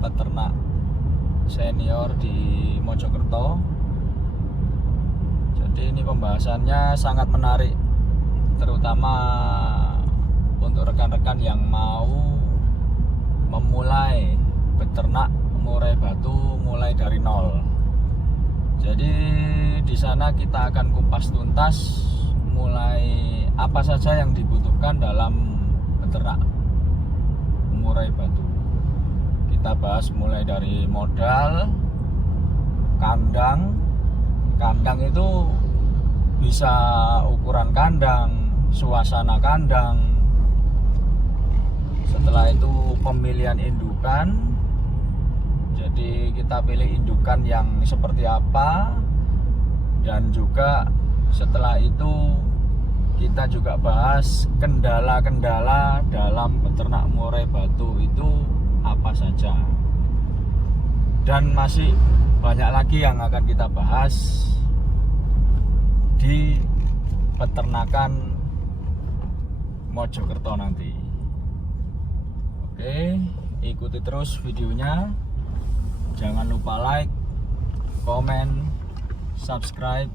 peternak senior di Mojokerto. Jadi ini pembahasannya sangat menarik, terutama untuk rekan-rekan yang mau memulai beternak murai batu mulai dari nol. Jadi di sana kita akan kupas tuntas mulai apa saja yang dibutuhkan dalam beternak murai batu. Kita bahas mulai dari modal, kandang. Kandang itu bisa ukuran kandang, suasana kandang. Setelah itu pemilihan indukan. Jadi kita pilih indukan yang seperti apa. Dan juga setelah itu kita juga bahas kendala-kendala dalam beternak murai batu itu apa saja. Dan masih banyak lagi yang akan kita bahas di peternakan Mojokerto nanti. Oke, ikuti terus videonya. Jangan lupa like, komen, subscribe,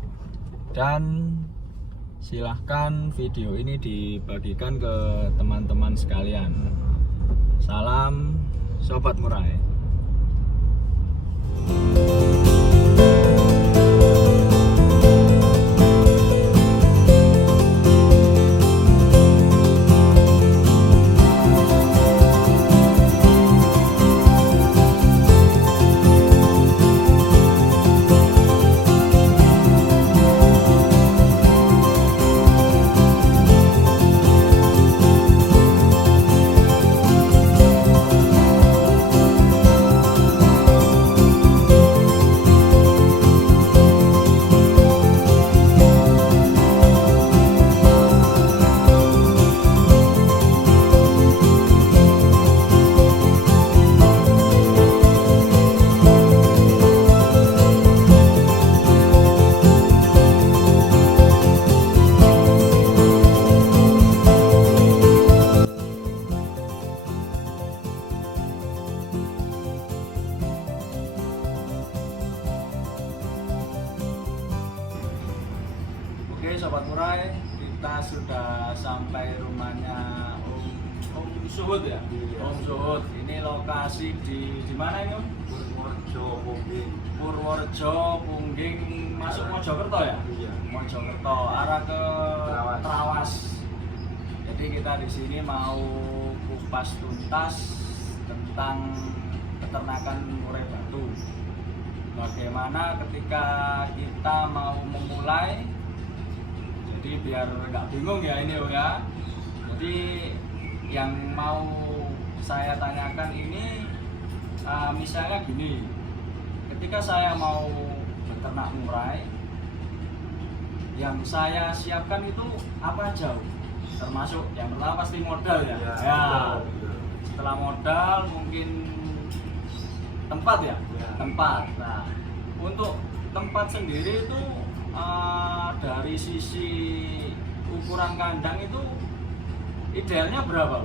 dan silahkan video ini dibagikan ke teman-teman sekalian. Salam Sobat Murai. Oke Sobat Murai, kita sudah sampai rumahnya Om Suhud ya? Iya. Om Suhud, ini lokasi di mana ini Om? Purworejo, Pungging. Purworejo, Pungging, masuk Mojokerto ya? Iya. Mojokerto, arah ke Trawas. Trawas. Jadi kita di sini mau kupas tuntas tentang peternakan murai batu. Bagaimana ketika kita mau memulai, jadi biar nggak bingung ya ini ya. Jadi yang mau saya tanyakan ini misalnya gini, ketika saya mau beternak murai, yang saya siapkan itu apa aja? Termasuk yang pertama pasti modal ya. Iya, Ya. betul. Setelah modal mungkin tempat ya. Ya. Tempat. Nah, untuk tempat sendiri itu dari sisi ukuran kandang itu idealnya berapa?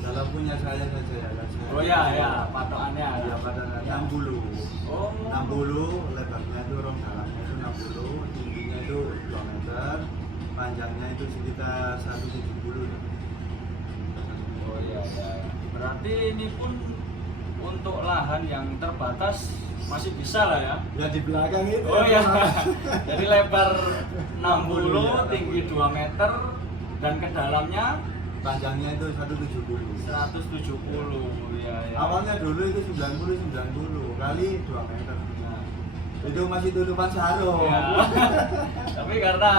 Dalam punya saya saja ya. Oh ya, ya, patokannya. Iya, pada 60. Oh. 60, lebarnya itu dalamnya itu 60, tingginya itu 2 meter, panjangnya itu sekitar 170. Oh iya, ya. Berarti ini pun untuk lahan yang terbatas masih bisa lah ya. Ya di belakang itu. Oh ya. ya. Jadi lebar 60, 60, tinggi 2 meter dan ke dalamnya Panjangnya itu 170. 170 ya, ya. Awalnya dulu itu 90 kali 2 meter. Nah, Itu masih tutupan sarung. ya. Tapi karena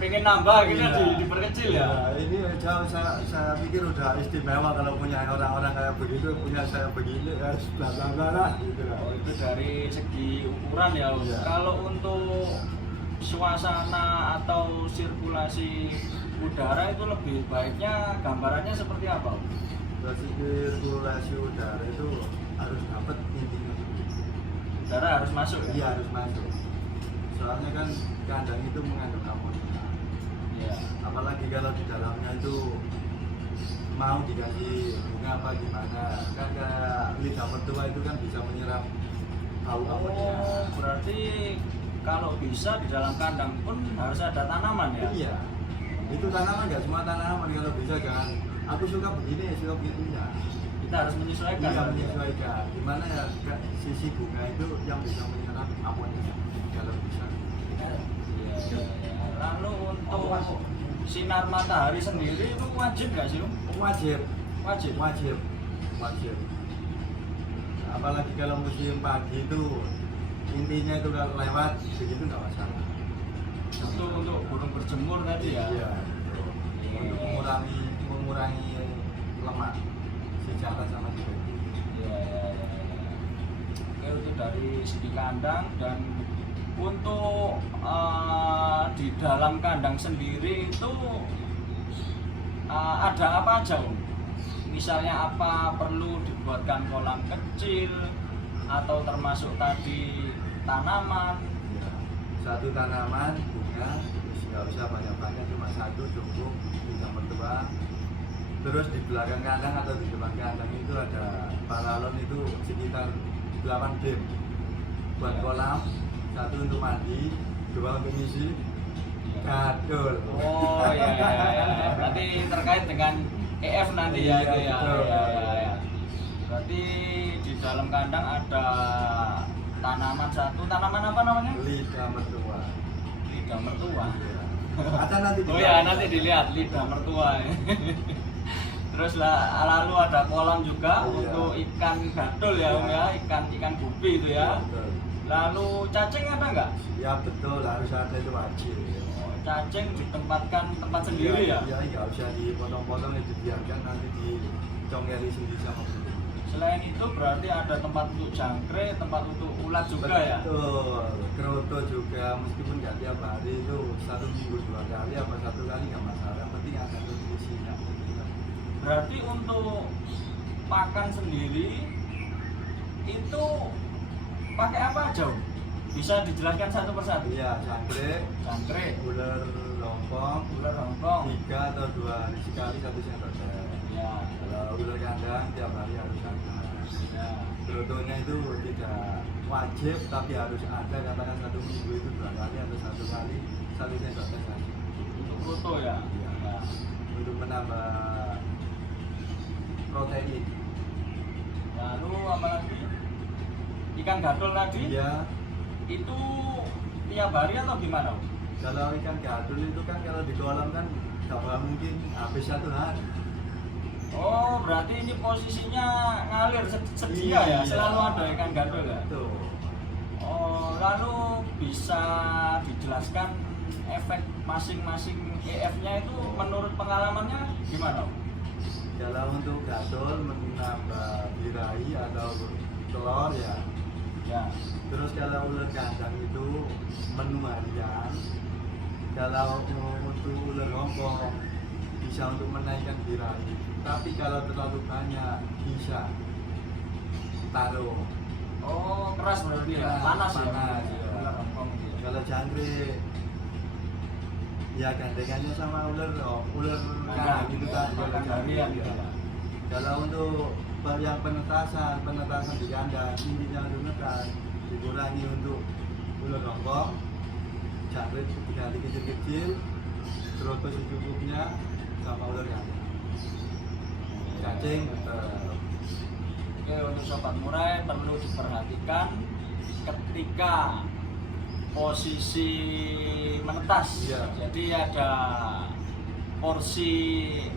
pengen nambah gitu Iya. diperkecil ya. Ya, ini jauh saya pikir udah istimewa kalau punya orang-orang kayak begitu, punya saya begini ya sebelah gitu lah. Oh, itu dari segi ukuran ya. Iya. Kalau untuk suasana atau sirkulasi udara itu lebih baiknya gambarannya seperti apa? Sirkulasi udara itu harus dapat intinya. Udara harus masuk ya? Iya harus masuk. Soalnya kan kandang itu mengandung amonia. Iya. Apalagi kalau di dalamnya itu mau dikasih bunga apa gimana, kan kayak lidah mertua itu kan bisa menyerap bau amonnya. Oh, berarti kalau bisa di dalam kandang pun harus ada tanaman ya? Iya, itu tanaman nggak semua tanaman, kalau bisa jangan aku suka begini, suka begini ya. Kita harus menyesuaikan. Iya, menyesuaikan. Gimana ya sisi bunga itu yang bisa menyerap amonnya kalau bisa. Iya, iya. Lalu untuk sinar matahari sendiri itu wajib nggak sih, Om? Wajib, Wajib. wajib, wajib. Apalagi kalau musim pagi itu intinya itu kalau lewat begitu nggak masalah. Itu untuk burung berjemur tadi ya? Iya. Untuk mengurangi lemak si jantan sama si baby. Iya, iya, iya. Oke, itu dari segi kandang. Dan untuk di dalam kandang sendiri itu ada apa aja, Om? Misalnya apa perlu dibuatkan kolam kecil atau termasuk tadi tanaman? Ya. Satu tanaman bunga, nggak usah banyak-banyak, cuma satu cukup lidah mertua. Terus di belakang kandang atau di depan kandang itu ada paralon itu sekitar 8 bim buat Ya. kolam, satu untuk mandi, dua untuk ngisi gadul. Oh iya, iya, iya. Berarti terkait dengan EF nanti ya, Iya, itu ya. betul. Iya, iya, iya. Berarti di dalam kandang ada tanaman satu, tanaman apa namanya? Lidah mertua. Lidah mertua. Iya. Ada nanti di Oh ya, belakang. nanti dilihat lidah mertua. Terus lalu ada kolam juga Iya. untuk ikan gadul ya, Om ya, ikan gupi itu ya. Betul. Lalu cacing ada nggak? Ya betul, harus ada, itu wajib. Oh, cacing ditempatkan tempat sendiri ya? Iya, nggak usah dipotong-potong, dibiarkan nanti dicongeli sendiri sama burung. Selain itu berarti ada tempat untuk jangkrik, tempat untuk ulat juga ya? Betul, kroto juga, meskipun nggak tiap hari itu 1 minggu 2 kali apa 1 kali nggak masalah, yang penting ada nutrisinya. Berarti untuk pakan sendiri itu pakai apa aja, Om? Bisa dijelaskan satu persatu? Iya, jangkrik, Jangkrik, ular rompong, ular hongkong. 3 atau 2 hari sekali 1 sendok teh. Ya, Kalau ular kandang tiap hari harus ada. ya. Krotonya itu tidak wajib, tapi harus ada, katakan 1 minggu itu 2 kali atau 1 kali 1 sendok teh saja. Untuk kroto ya? Iya. Ya. Untuk menambah protein. Lalu apa lagi? Ikan gadul tadi? Iya. Itu tiap hari atau gimana, Om? Kalau ikan gadul itu kan kalau di kolam kan nggak bakal mungkin habis 1 hari. Oh, berarti ini posisinya ngalir sedia ya? Iya. Selalu ada ikan gadul ya? Tuh. Oh, lalu bisa dijelaskan efek masing-masing EF-nya itu menurut pengalamannya gimana, Om? Kalau untuk gadul menambah birahi atau telur ya. Ya, Terus kalau ular kandang itu menu harian. Kalau untuk ular hongkong bisa untuk menaikkan birahi. Tapi kalau terlalu banyak bisa taruh. oh keras berarti ya? Panas ya? Panas, ya. Ular hongkong gitu ya? Kalau jangkrik ya gandengannya sama ular kandang itu kan makan harian gitu ya? Kalau untuk yang penetasan di kandang, intinya untuk menetas dikurangi untuk ular hongkong, jangkrik diganti kecil-kecil, kroto secukupnya, sama ular kandang. Cacing tetap. Oke, untuk sobat murai perlu diperhatikan ketika posisi menetas. Iya. Jadi ada porsi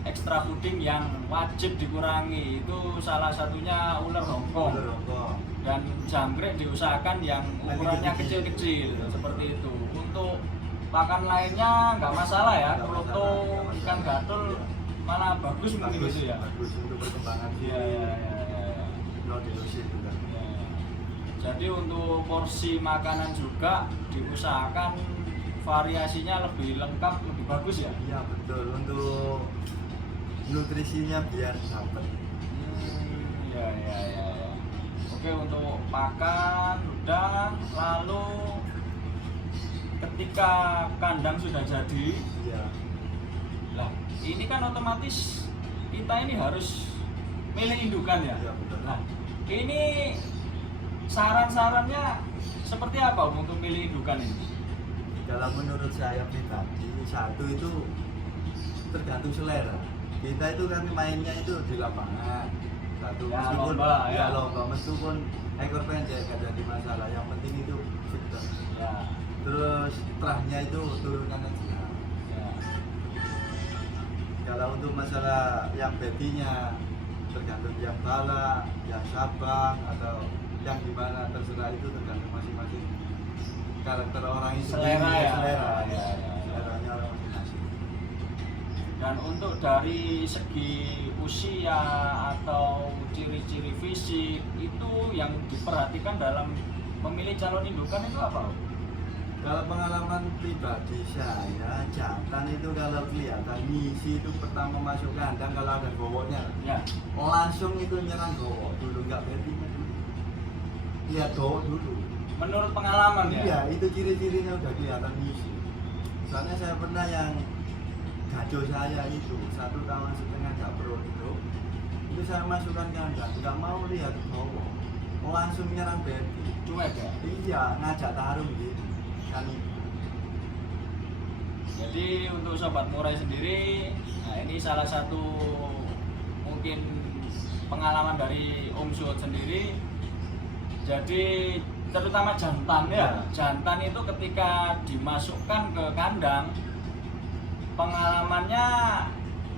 extra fooding yang wajib dikurangi. Itu salah satunya ular hongkong. Ular hongkong. Dan jangkrik diusahakan yang ukurannya kecil. kecil-kecil seperti itu. Untuk pakan lainnya nggak masalah ya, Nggak kroto, masalah. ikan gadul malah bagus mungkin itu ya. Bagus untuk perkembangan si Iya, iya, iya, iya. Nautilus itu kan. Ya. Jadi untuk porsi makanan juga diusahakan variasinya lebih lengkap, lebih bagus ya. Iya betul, untuk nutrisinya biar dapat. Ya, ya, ya, ya. Oke, untuk pakan udah, lalu ketika kandang sudah jadi, Iya. lah ini kan otomatis kita ini harus milih indukan ya. Iya, betul. Nah, Ini saran-sarannya seperti apa Om untuk milih indukan ini? Kalau menurut saya pribadi, satu itu tergantung selera. Kita itu kan mainnya itu di lapangan. Satu Ya, meskipun lomba, ya. lomba, meskipun ekor pendek gak jadi masalah. Yang penting itu fitur. Ya, Terus terahnya itu turunkan aja. ya. Kalau untuk masalah yang bedinya tergantung yang bala, yang sabang atau yang gimana, terserah, itu tergantung masing-masing karakter orang itu Selera sendiri, ya. selera, Ya, ya, ya. seleranya orang masing-masing. Dan untuk dari segi usia atau ciri-ciri fisik itu yang diperhatikan dalam memilih calon indukan itu apa? Kalau pengalaman pribadi saya, jantan itu kalau kelihatan misi itu pertama masuk kandang, kalau ada gowoknya Ya, langsung itu nyerang gowok dulu, nggak betinya dulu. Lihat gowok dulu. menurut pengalaman ya. Iya, itu ciri-cirinya udah kelihatan misi. Soalnya saya pernah yang gajo saya itu 1,5 tahun nggak produk, itu saya masukkan kandang, nggak mau lihat gowok, langsung nyerang beti. Cuek ya. Iya, ngajak tarung gitu kan itu. Jadi untuk sobat murai sendiri, nah ini salah satu mungkin pengalaman dari Om Suhut sendiri. Jadi terutama jantan ya, jantan itu ketika dimasukkan ke kandang, pengalamannya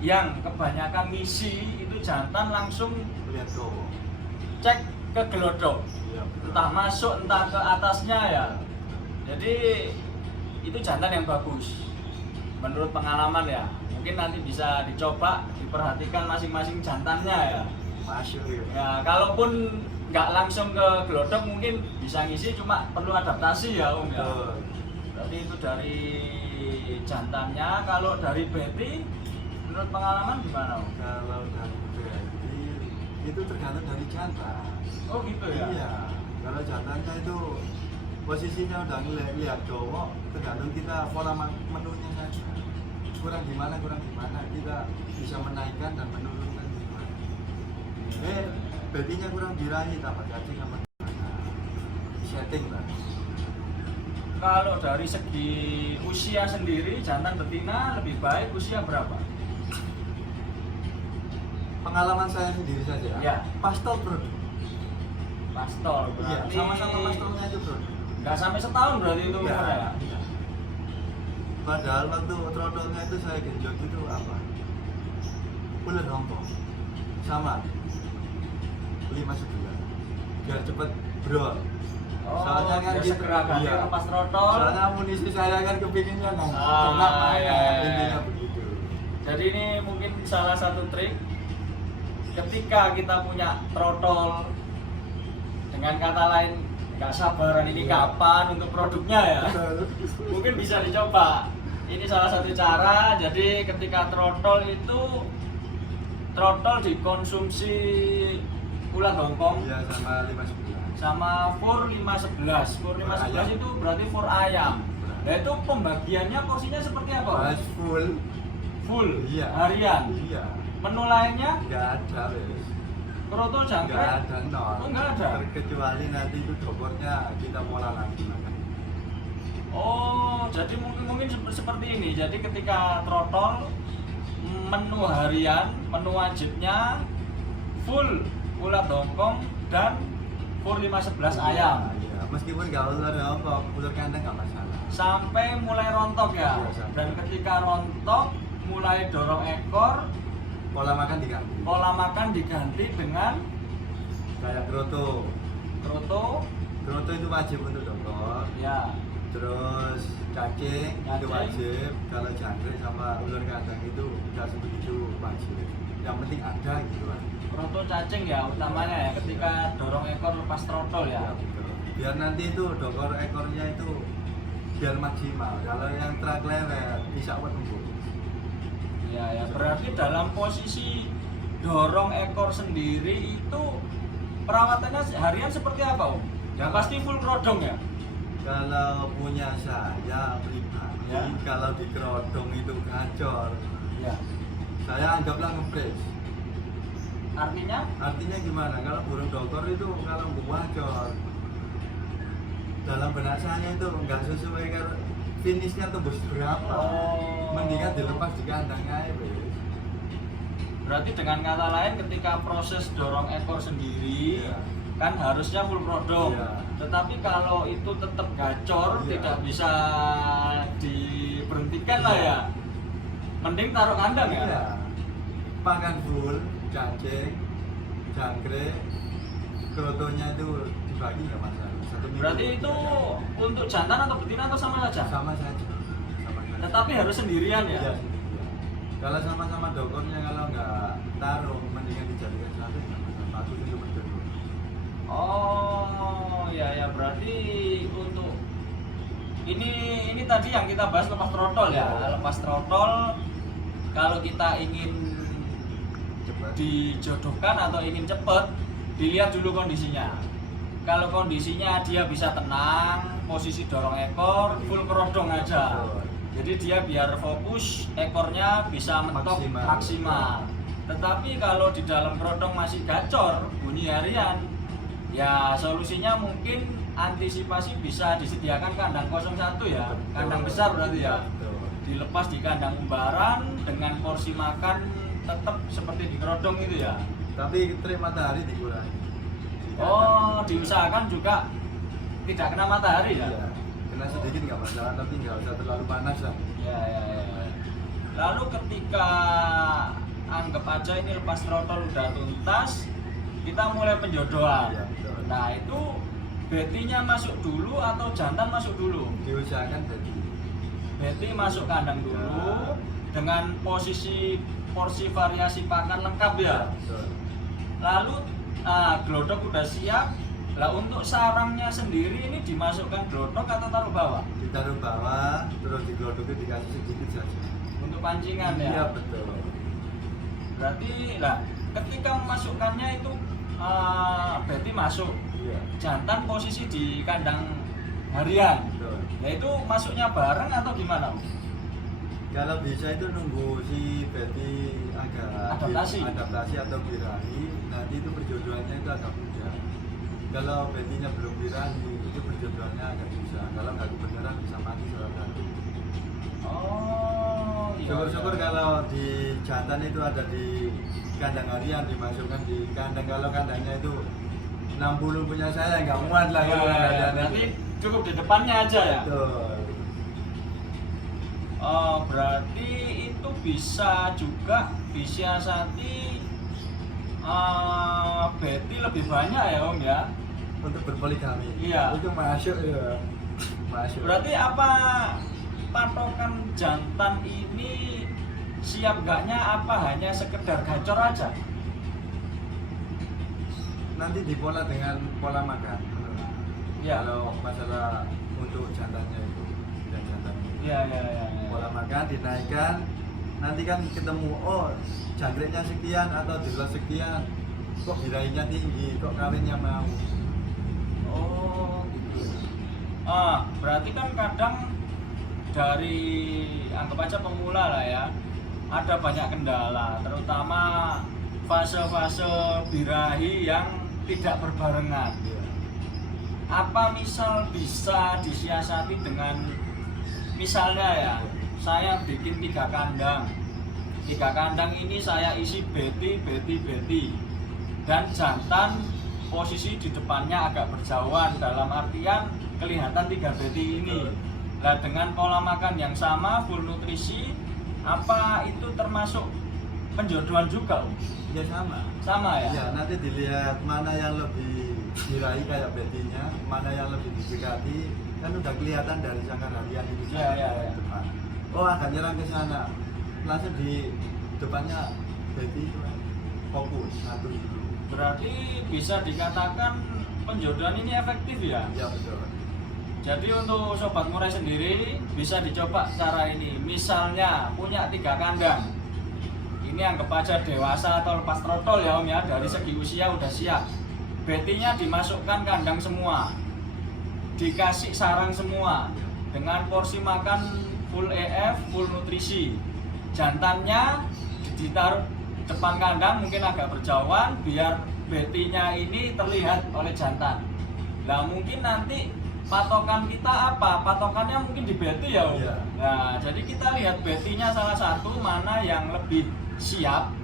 yang kebanyakan misi itu jantan langsung Lihat gowok. cek ke gelodok, Iya, betul. entah masuk entah ke atasnya ya. Jadi itu jantan yang bagus menurut pengalaman ya. Mungkin nanti bisa dicoba, diperhatikan masing-masing jantannya ya. Masuk ya. Ya, kalaupun nggak langsung ke gelodok mungkin bisa ngisi, cuma perlu adaptasi ya Om ya. Betul. Berarti itu dari jantannya. Kalau dari beti menurut pengalaman gimana Om? Kalau dari beti itu tergantung dari jantan. Oh gitu ya? Iya, kalau jantannya itu posisinya udah lihat cowok, tergantung kita pola menunya saja. Kurang gimana kita bisa menaikkan dan menurunkan gimana. Betinya kurang birahi, tambah cacing sama gimana. Setting lah. Kalau dari segi usia sendiri, jantan betina lebih baik usia berapa? Pengalaman saya sendiri saja. Ya. Pastol bro. Pastol Iya, berarti sama-sama pastolnya itu bro. nggak sampai setahun berarti itu Iya. umurnya ya? Iya. Padahal waktu trotolnya itu saya genjot itu apa? Ular hongkong sama 5 sebulan biar cepet bro. Oh, Soalnya kan biar gitu, segera ganti iya. lepas trotol. Soalnya amunisi saya kan kepinginnya nang Ah, enak, iya, iya. intinya begitu. Jadi ini mungkin salah satu trik ketika kita punya trotol, dengan kata lain nggak sabaran ini Iya. kapan untuk produknya ya. Mungkin bisa dicoba. Ini salah satu cara. Jadi ketika trotol itu trotol dikonsumsi ulat hongkong Iya, sama 5 sebulan. sama fur 511. Fur 511 Ayam. itu berarti fur ayam. Nah itu pembagiannya porsinya seperti apa? Mas full. Full Iya. harian. Iya. Menu lainnya Nggak ada wes. kroto Nggak jangkrik. ada nol. Oh, nggak ada? Kecuali nanti itu dokornya kita pola lagi makan. Oh, jadi mungkin seperti ini. Jadi ketika trotol menu harian, menu wajibnya full ulat hongkong dan fur 511 ayam. Iya. Meskipun nggak ular hongkong, ular kandang nggak masalah. Sampai mulai rontok ya. Iya, sampai. Dan ketika rontok mulai dorong ekor, Pola makan diganti. pola makan diganti dengan Kayak kroto. kroto Kroto itu wajib untuk dokter. ya. Terus cacing itu Cacing. wajib. Kalau jangkrik sama ular kandang itu nggak sebegitu wajib. Yang penting ada gitu kan. Kroto cacing ya utamanya ya ketika dorong ekor lepas trotol ya. Betul. Biar nanti itu dokter ekornya itu biar maksimal. Kalau yang terak lewat bisa tembus. Ya, ya berarti dalam posisi dorong ekor sendiri itu perawatannya harian seperti apa Om? Ya pasti full kerodong ya? Kalau punya saya pribadi, Ya. kalau di kerodong itu gacor, Ya. saya anggaplah ngepres. Artinya? Artinya gimana? Kalau burung dokter itu kalau gacor dalam benak saya itu nggak sesuai kalau finishnya tembus berapa. Oh. Mendingan dilepas di kandang aja wes. Berarti dengan kata lain ketika proses dorong ekor sendiri Iya. kan harusnya full produk. Iya. Tetapi kalau itu tetap gacor, Iya. tidak bisa diberhentikan lah ya. Mending taruh kandang ya. Iya. Pakan full, cacing, jangkrik, krotonya itu dibagi nggak masalah. Satu minggu Berarti itu bisa. untuk jantan atau betina atau sama saja? Sama saja. Sama saja. Tetapi harus sendirian ya. Iya, iya. Kalau sama-sama dokternya kalau nggak taruh, mendingan dijadikan satu nggak masalah. Aku itu berjodoh. Oh, ya berarti untuk ini tadi yang kita bahas lepas trotol ya. Iya. Lepas trotol kalau kita ingin Cepat. dijodohkan atau ingin cepet, dilihat dulu kondisinya. Kalau kondisinya dia bisa tenang, posisi dorong ekor full kerodong aja. Jadi dia biar fokus, ekornya bisa mentok Maksimal. maksimal. Tetapi kalau di dalam kerodong masih gacor, bunyi harian, ya solusinya mungkin antisipasi bisa disediakan kandang 01 ya, kandang besar berarti ya. Betul. Dilepas di kandang umbaran dengan porsi makan tetap seperti di kerodong itu ya. Tapi terik matahari dikurangi. Oh, diusahakan juga tidak kena matahari ya. Iya. Kena sedikit nggak masalah, tapi nggak usah terlalu panas lah. Ya. Lalu ketika anggap aja ini lepas throttle udah tuntas, kita mulai penjodohan. Iya, betul. Nah itu betinya masuk dulu atau jantan masuk dulu? Diusahakan jadi. Beti masuk kandang dulu dengan posisi porsi variasi pakan lengkap ya. Betul. Lalu glodok udah siap. Lah untuk sarangnya sendiri ini dimasukkan glodok atau taruh bawah? Ditaruh bawah, terus digelodokin dikasih sedikit saja. Untuk pancingan ya. Iya betul. Berarti lah ketika memasukkannya itu berarti masuk Iya. jantan posisi di kandang harian. Betul. Nah itu masuknya bareng atau gimana? Kalau bisa itu nunggu si Betty agak Adaptasi atau birahi, nanti itu perjodohannya itu agak mudah. Kalau Betty-nya belum birahi, itu perjodohannya agak susah. Kalau nggak kebenaran bisa mati salah satu. Oh, iya. Syukur-syukur kalau di jantan itu ada di kandang harian, dimasukkan di kandang. Kalau kandangnya itu 60 punya saya nggak muat lah kalau harian Berarti itu. cukup di depannya aja ya. Betul. Oh, berarti itu bisa juga disiasati Betty lebih banyak ya Om ya. Untuk berpoligami. Iya. Itu masuk ya. Masuk. Berarti apa patokan jantan ini siap gaknya apa hanya sekedar gacor aja? Nanti dipola dengan pola makan. Ya. Kalau masalah untuk jantannya itu dan jantannya. Ya. Pola makan dinaikkan. Nanti kan ketemu jangkriknya sekian atau jelas sekian. Kok birahinya tinggi, kok kawinnya mau. Oh, gitu. Berarti kan kadang dari anggap aja pemula lah ya, ada banyak kendala, terutama fase-fase birahi yang tidak berbarengan. Apa misal bisa disiasati dengan misalnya ya, saya bikin 3 kandang. 3 kandang ini saya isi Betty, dan jantan posisi di depannya agak berjauhan, dalam artian kelihatan 3 Betty ini. Nah dengan pola makan yang sama, full nutrisi, apa itu termasuk penjodohan juga? Ya sama. Sama ya? Ya nanti dilihat mana yang lebih birahi kayak Betty-nya, mana yang lebih didekati. Kan udah kelihatan dari sangkar harian itu Iya. depan. Oh agak nyerang ke sana, langsung di depannya Betty itu fokus satu itu. Berarti bisa dikatakan penjodohan ini efektif ya? Ya betul. Jadi untuk sobat murai sendiri bisa dicoba cara ini. Misalnya punya 3 kandang, ini anggap aja dewasa atau lepas trotol ya Om ya, dari segi usia udah siap. Betty-nya dimasukkan kandang semua, dikasih sarang semua, dengan porsi makan full EF, full nutrisi. Jantannya ditaruh depan kandang mungkin agak berjauhan biar betinya ini terlihat oleh jantan. Nah mungkin nanti patokan kita apa? Patokannya mungkin di beti ya Om. Iya. Nah jadi kita lihat betinya salah satu mana yang lebih siap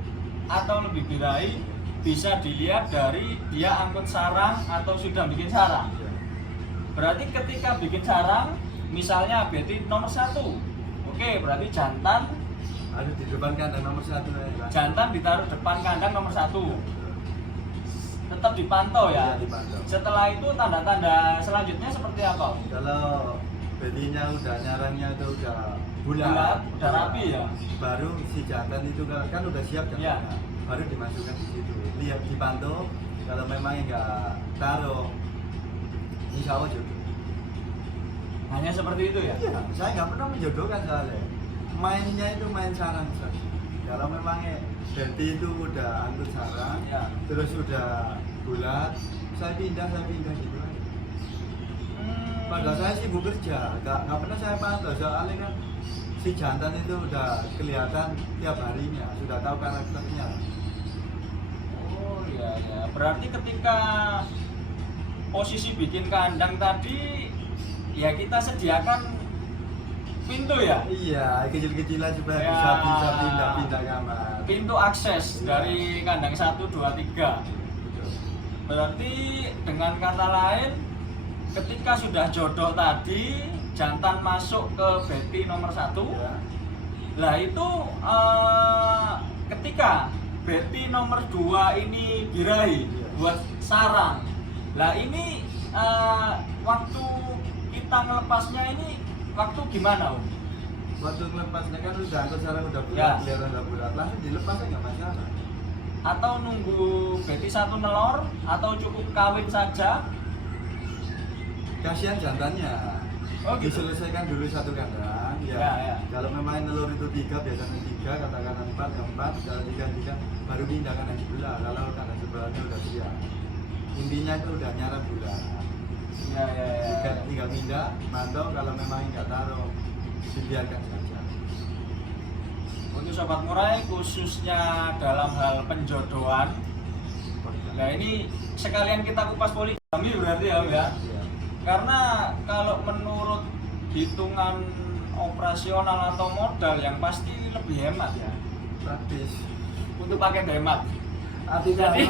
atau lebih birahi, bisa dilihat dari dia angkut sarang atau sudah bikin sarang. Iya. Berarti ketika bikin sarang, misalnya beti nomor 1, oke berarti jantan Ada di depan kandang nomor 1 ya. jantan ditaruh depan kandang nomor 1, tetap dipantau ya. Iya, dipantau. Setelah itu tanda-tanda selanjutnya seperti apa? Kalau betinya udah nyarangnya itu udah Bulat, udah rapi ya. Baru si jantan itu kan udah siap Iya. jantannya. Baru dimasukkan di situ. Lihat dipantau, kalau memang enggak taruh, insya Allah jodoh. Hanya seperti itu ya. Iya, saya nggak pernah menjodohkan soalnya. Mainnya itu main sarang saja. Kalau memang beti itu udah angkut sarang, Ya. terus udah bulat, saya pindah gitu aja. Padahal saya sibuk kerja, nggak pernah saya pantau soalnya kan si jantan itu udah kelihatan tiap harinya, sudah tahu karakternya. Oh iya ya. Berarti ketika posisi bikin kandang tadi ya kita sediakan pintu ya. Iya, kecil-kecilan supaya Ya. bisa pindah-pindah kamar. Pintu akses Iya. dari kandang 1, 2, 3. Betul. Berarti dengan kata lain ketika sudah jodoh tadi jantan masuk ke beti nomor 1. Ya. Lah itu ketika beti nomor 2 ini birahi Iya. buat sarang. Lah ini waktu kita ngelepasnya ini waktu gimana Om? Waktu melepasnya kan udah angkut sarang udah bulat, Ya. kelihatan udah bulat, langsung dilepas aja nggak masalah. Atau nunggu beti 1 nelor atau cukup kawin saja? Kasihan jantannya. Oh, gitu. Diselesaikan dulu satu kandang. Ya. Ya. Kalau memang nelur itu 3, biasanya 3, katakan 4, ya 4, kalau 3, baru pindah kandang sebelah. Kalau kandang sebelahnya udah siap. Intinya itu udah nyarap bulat. Ya. Tinggal pindah, mantau kalau memang nggak taruh, dibiarkan saja. Untuk sobat murai khususnya dalam hal penjodohan. Nah ini sekalian kita kupas poligami berarti ya Om ya. Iya. Karena kalau menurut hitungan operasional atau modal yang pasti lebih hemat ya. Praktis. Untuk paket hemat. Artinya Jadi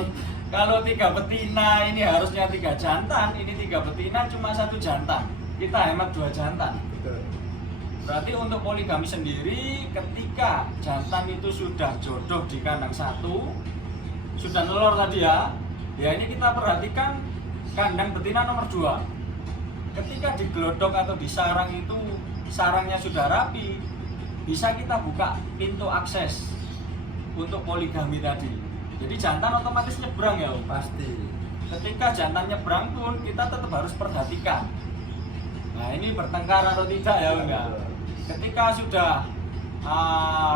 kalau 3 betina ini harusnya 3 jantan, ini 3 betina cuma 1 jantan. Kita hemat 2 jantan. betul. Berarti untuk poligami sendiri ketika jantan itu sudah jodoh di kandang 1, sudah nelor tadi ya. Ya ini kita perhatikan kandang betina nomor 2. Ketika digelodok atau disarang itu sarangnya sudah rapi, bisa kita buka pintu akses untuk poligami tadi. Jadi jantan otomatis nyebrang ya Om. Pasti. Ketika jantan nyebrang pun kita tetap harus perhatikan. Nah ini bertengkar atau tidak ya Om ya. Ketika sudah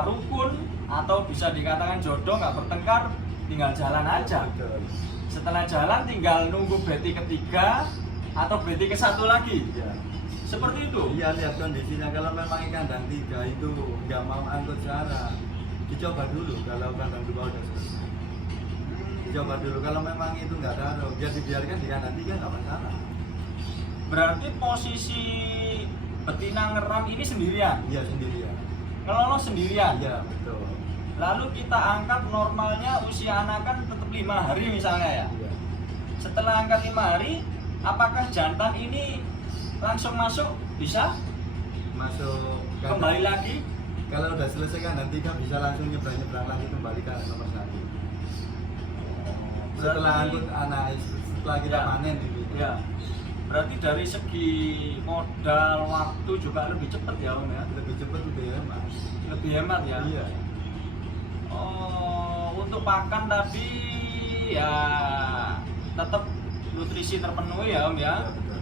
rukun atau bisa dikatakan jodoh nggak bertengkar, tinggal jalan aja. Betul. Setelah jalan tinggal nunggu beti ketiga atau beti ke-1 lagi. Iya. Seperti itu. Iya, lihat kondisinya. Kalau memang kandang 3 itu nggak mau angkut sarang, dicoba dulu. Kalau kandang 2 udah selesai, dicoba dulu. Kalau memang itu nggak taruh, biar dibiarkan di kandang 3 nggak masalah. Berarti posisi betina ngeram ini sendirian, Iya sendirian. ngelolos sendirian. Iya betul. Lalu kita angkat normalnya usia anakan tetap 5 hari misalnya ya. Iya. Setelah angkat 5 hari, apakah jantan ini langsung masuk? Bisa? Masuk Kembali lagi? Kalau udah selesai kandang 3 bisa langsung nyebrang lagi kembali ke nomor 1. Setelah Berarti- angkut anak, setelah kita Ya. panen gitu. Ya. Berarti dari segi modal waktu juga lebih cepat ya Om ya. Lebih cepat lebih hemat. Lebih hemat ya. Iya. Oh, untuk pakan tadi ya tetap nutrisi terpenuhi ya Om ya. Iya, betul.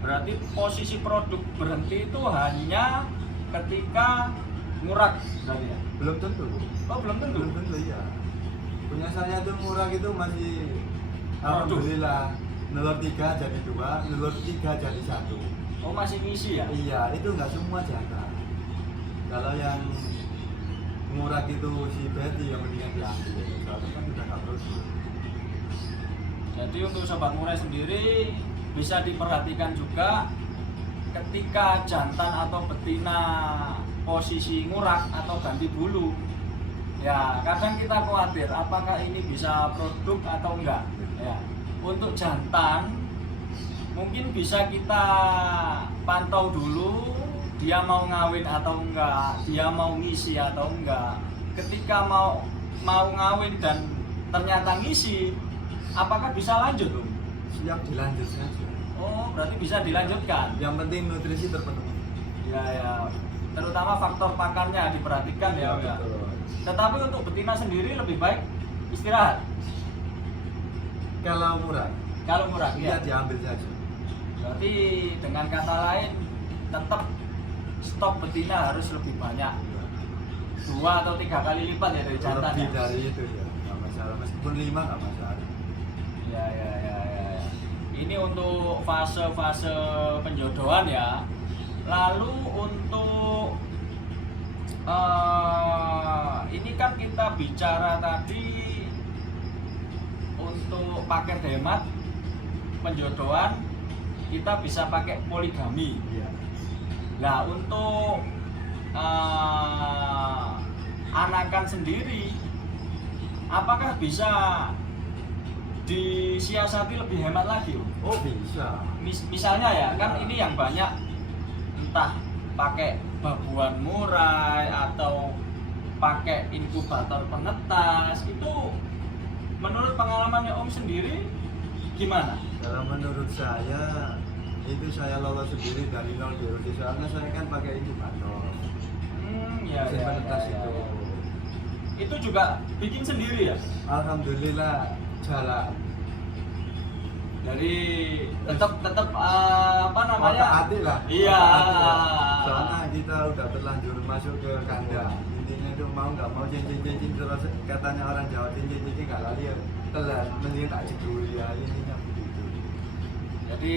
Berarti posisi produk berhenti itu hanya ketika ngurak berarti ya. Belum tentu. Oh, belum tentu. Belum tentu iya. Punya saya tuh murah gitu masih Produk. alhamdulillah. Nelur 3 jadi 2, nelur 3 jadi 1. Oh, masih ngisi ya. Iya, itu nggak semua jantan. Kalau yang ngurak itu si Betty yang mendingan diambil. Soalnya kan udah nggak produk. Jadi untuk sobat murai sendiri bisa diperhatikan juga ketika jantan atau betina posisi ngurak atau ganti bulu. Ya, kadang kita khawatir apakah ini bisa produk atau enggak. Ya, untuk jantan mungkin bisa kita pantau dulu dia mau ngawin atau enggak, dia mau ngisi atau enggak. Ketika mau ngawin dan ternyata ngisi, apakah bisa lanjut, Om? Siap dilanjut saja. Oh, berarti bisa dilanjutkan. Yang penting nutrisi terpenuhi. Ya, ya. Terutama faktor pakannya diperhatikan ya, Om, ya. Betul. Tetapi untuk betina sendiri lebih baik istirahat. Kalau murah, Kalau murah, ya ya. diambil saja. Berarti dengan kata lain tetap stok betina harus lebih banyak. 2 atau 3 kali lipat ya dari jantan. Lebih Ya? dari itu ya, nggak masalah. Meskipun 5 nggak masalah. Ya, ya, ya, ya. Ini untuk fase-fase penjodohan ya. Lalu untuk ini kan kita bicara tadi untuk paket hemat penjodohan kita bisa pakai poligami. Iya. Nah untuk anakan sendiri, apakah bisa disiasati lebih hemat lagi? Oh bisa. Misalnya ya, kan ini yang banyak entah pakai babuan murai atau pakai inkubator penetas, itu menurut pengalamannya Om sendiri gimana? Kalau menurut saya itu saya lolos sendiri dari nol DOD, soalnya saya kan pakai inkubator. Ya, Mesin ya, penetas ya, itu. ya. Itu juga bikin sendiri ya? Alhamdulillah jalan. Dari tetap apa namanya? Hati lah. Iya. Otak-atik lah. Soalnya kita udah terlanjur masuk ke kandang. Intinya itu mau nggak mau cincin terus katanya orang Jawa cincin nggak lali ya telan, mending tak jeduli ya intinya begitu. Jadi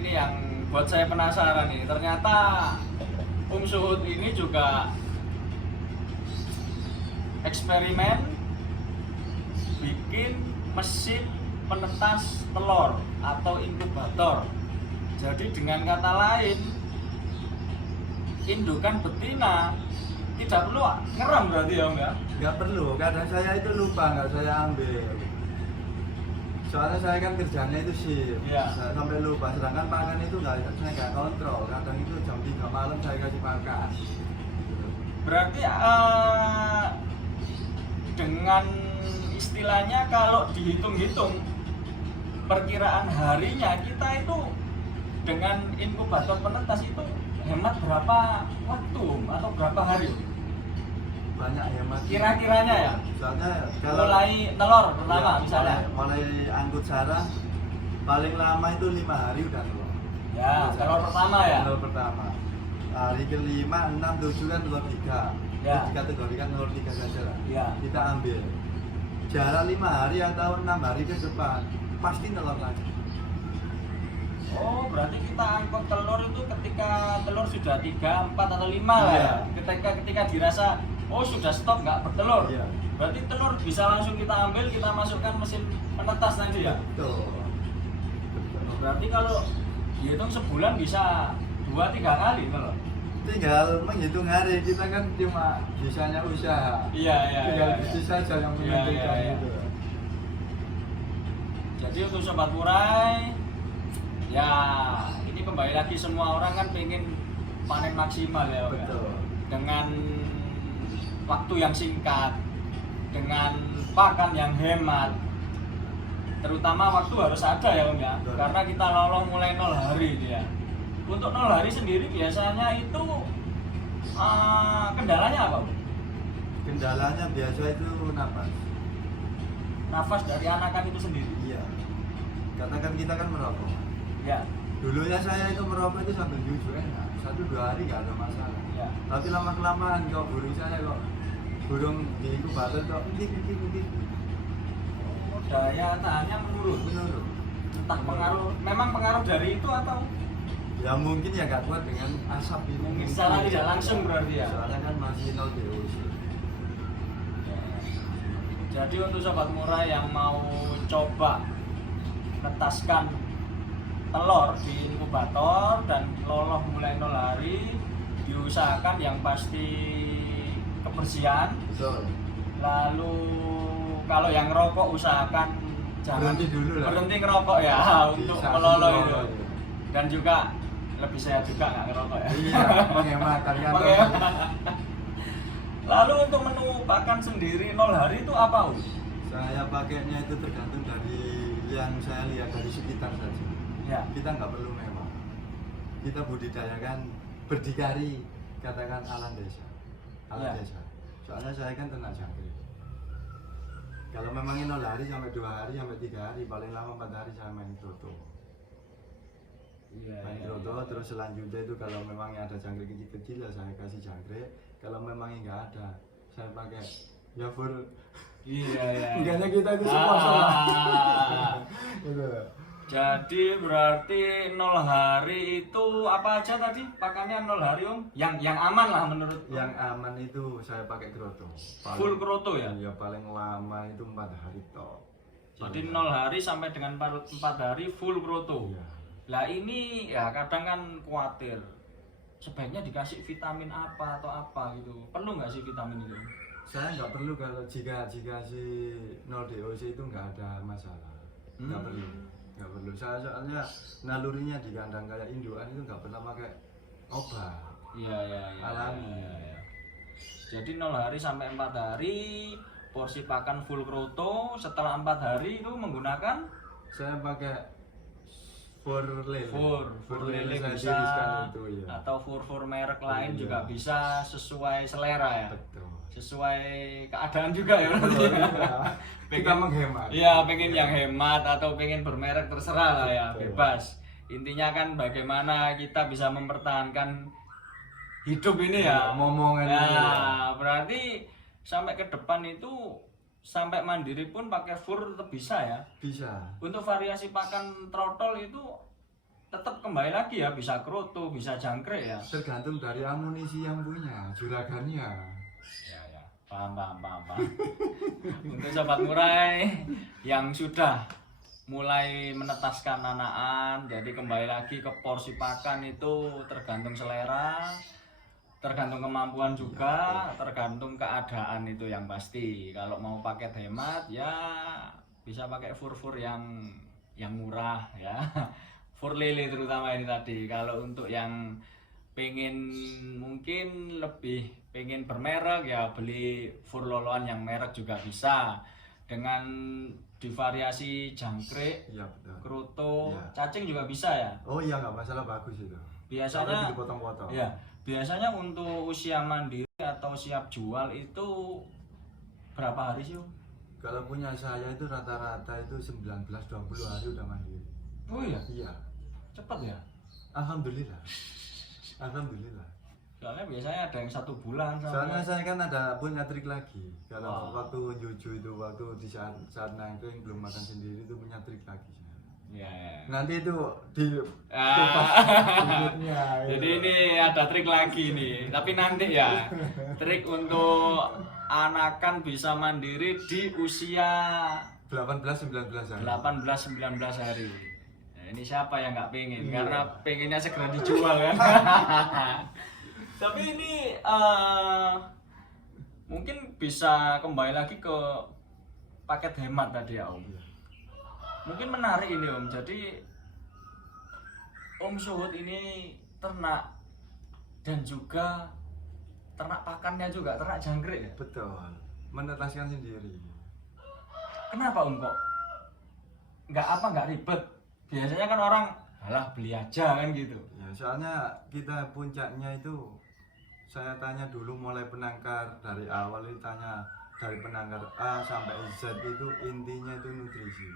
ini yang buat saya penasaran nih. Ternyata Suhud ini juga eksperimen bikin mesin penetas telur atau inkubator. Jadi dengan kata lain, indukan betina tidak perlu ngeram berarti ya, Om ya? Nggak perlu, kadang saya itu lupa nggak saya ambil. Soalnya saya kan kerjanya itu shift, Iya. saya sampai lupa. Sedangkan pakan itu saya nggak kontrol. Kadang itu jam 3 malam saya kasih makan. Berarti dengan istilahnya kalau dihitung-hitung perkiraan harinya kita itu dengan inkubator penetas itu hemat berapa waktu atau berapa hari? Banyak hemat. Kira-kiranya ya? Soalnya kalau Mulai telur pertama ya, misalnya. mulai angkut sarah paling lama itu 5 hari udah telur. Ya, telur pertama ya. Telur pertama. Hari kelima, 6, 7 kan telur 3. Ya. Dikategorikan telur 3 saja lah. Ya. Kita ambil. Jarak 5 hari atau 6 hari ke depan pasti telur lagi. Oh, berarti kita angkut telur itu ketika telur sudah 3, 4 atau 5 lah ya. Iya. Ketika dirasa oh sudah stop nggak bertelur. Iya. Berarti telur bisa langsung kita ambil, kita masukkan mesin penetas nanti ya. Betul. Berarti kalau dihitung sebulan bisa 2-3 kali telur. Tinggal menghitung hari, kita kan cuma bisanya usaha. Iya, iya. Tinggal iya. bisnis saja yang Iya, menentukan iya, iya. itu. Jadi untuk sobat murai, ya ini kembali lagi semua orang kan pengen panen maksimal ya, Om, ya. Betul. Dengan waktu yang singkat, dengan pakan yang hemat, terutama waktu harus ada ya, Om ya. Betul. Karena kita lolong mulai 0 hari dia. Untuk 0 hari sendiri biasanya itu kendalanya apa, Om? Kendalanya biasa itu nafas. Nafas dari anakan itu sendiri. Iya. Karena kan kita kan merokok. Ya, Dulunya saya itu merokok itu sambil jujur enak. 1-2 hari nggak ada masalah. ya. Tapi lama-kelamaan kok burung saya kok burung di inkubator kok entik. Oh, daya tahannya menurun. Menurut. Entah pengaruh, memang pengaruh dari itu atau Ya mungkin ya nggak kuat dengan asap ini. mungkin secara tidak langsung berarti ya. Soalnya kan masih 0 DOC. Jadi untuk sobat murah yang mau coba netaskan telur di inkubator dan loloh mulai 0 hari, diusahakan yang pasti kebersihan. Betul. Lalu kalau yang rokok usahakan jangan Berhenti dulu lah. berhenti ngerokok ya untuk Bisa meloloh meloloh itu. itu. Dan juga lebih sehat juga nggak ngerokok ya. Iya, menghemat ternyata. Menghemat. Lalu untuk menu pakan sendiri 0 hari itu apa, Om? Saya pakainya itu tergantung dari yang saya lihat dari sekitar saja. Ya. Kita nggak perlu mewah. Kita budidayakan berdikari, katakan ala desa. Ala Ya. desa. Soalnya saya kan ternak jangkrik. Kalau memang 0 hari sampai 2 hari sampai 3 hari, paling lama 4 hari saya main kroto. Iya. Main kroto, terus selanjutnya itu kalau memang ada jangkrik kecil-kecil ya saya kasih jangkrik. Kalau memang nggak ada, saya pakai ya full. Iya, iya. Bukannya kita itu semua salah. Gitu. Jadi berarti 0 hari itu apa aja tadi pakannya 0 hari, Om? Yang aman lah menurut Om. Yang aman itu saya pakai kroto. Full kroto ya? Ya paling lama itu 4 hari toh. Jadi 0 hari sampai dengan 4 hari full kroto. Iya. Lah ini ya kadang kan khawatir. Sebaiknya dikasih vitamin apa atau apa gitu. Perlu nggak sih vitamin itu? Saya nggak perlu kalau jika si 0 DOC itu nggak ada masalah. Nggak perlu. Nggak perlu. Saya soalnya nalurinya di kandang kayak indukan itu nggak pernah pakai obat. Iya, iya, iya. Alami. Iya, iya. Jadi 0 hari sampai 4 hari porsi pakan full kroto. Setelah 4 hari itu menggunakan Saya pakai fur lele. fur lele saya bisa tiriskan itu ya. atau fur merek lain Iya. juga bisa sesuai selera ya. Betul. Sesuai keadaan juga ya berarti. Betul, iya. Kita menghemat. Iya, pengen yang hemat atau pengen bermerek terserah lah ya, Betul. bebas. Intinya kan bagaimana kita bisa mempertahankan hidup ini ya. Momongan ini ya. Nah, berarti sampai ke depan itu sampai mandiri pun pakai fur tetap bisa ya. Bisa. Untuk variasi pakan trotol itu tetap kembali lagi ya, bisa kroto, bisa jangkrik ya. Tergantung dari amunisi yang punya, juragannya. Ya, ya. Paham. Untuk sobat murai yang sudah mulai menetaskan anakan, jadi kembali lagi ke porsi pakan itu tergantung selera, tergantung kemampuan juga, tergantung keadaan itu yang pasti. Kalau mau paket hemat ya bisa pakai fur yang murah ya. Fur lele terutama ini tadi. Kalau untuk yang pengen mungkin lebih pengen bermerek ya beli fur loloan yang merek juga bisa. Dengan divariasi jangkrik, Iya betul. kroto, Iya. cacing juga bisa ya. Oh iya nggak masalah, bagus itu. Biasanya Kalau dipotong-potong. ya, biasanya untuk usia mandiri atau siap jual itu berapa hari sih, Om? Kalau punya saya itu rata-rata itu 19-20 hari udah mandiri. Oh iya, Iya. cepet ya. Alhamdulillah. Alhamdulillah. Soalnya biasanya ada yang 1 bulan Soalnya sampai. saya kan ada punya trik lagi. Kalau Wah. waktu juju itu, waktu di saat nangkring belum makan sendiri itu punya trik lagi. Ya. Nanti itu di Ah. kupas kulitnya, gitu. Jadi ini ada trik lagi nih, tapi nanti ya. Trik untuk anakan bisa mandiri di usia 18-19 hari. 18-19 hari. Nah, ini siapa yang nggak pengen? Iya. Karena pengennya segera dijual kan. Tapi ini mungkin bisa kembali lagi ke paket hemat tadi ya, Om. Iya. Mungkin menarik ini, Om. Jadi Om Suhud ini ternak dan juga ternak pakannya juga, ternak jangkrik ya. Betul. Menetaskan sendiri. Kenapa Om kok nggak ribet? Biasanya kan orang alah beli aja kan gitu. Ya, soalnya kita puncaknya itu saya tanya dulu mulai penangkar dari awal itu tanya dari penangkar A sampai Z itu intinya itu nutrisi.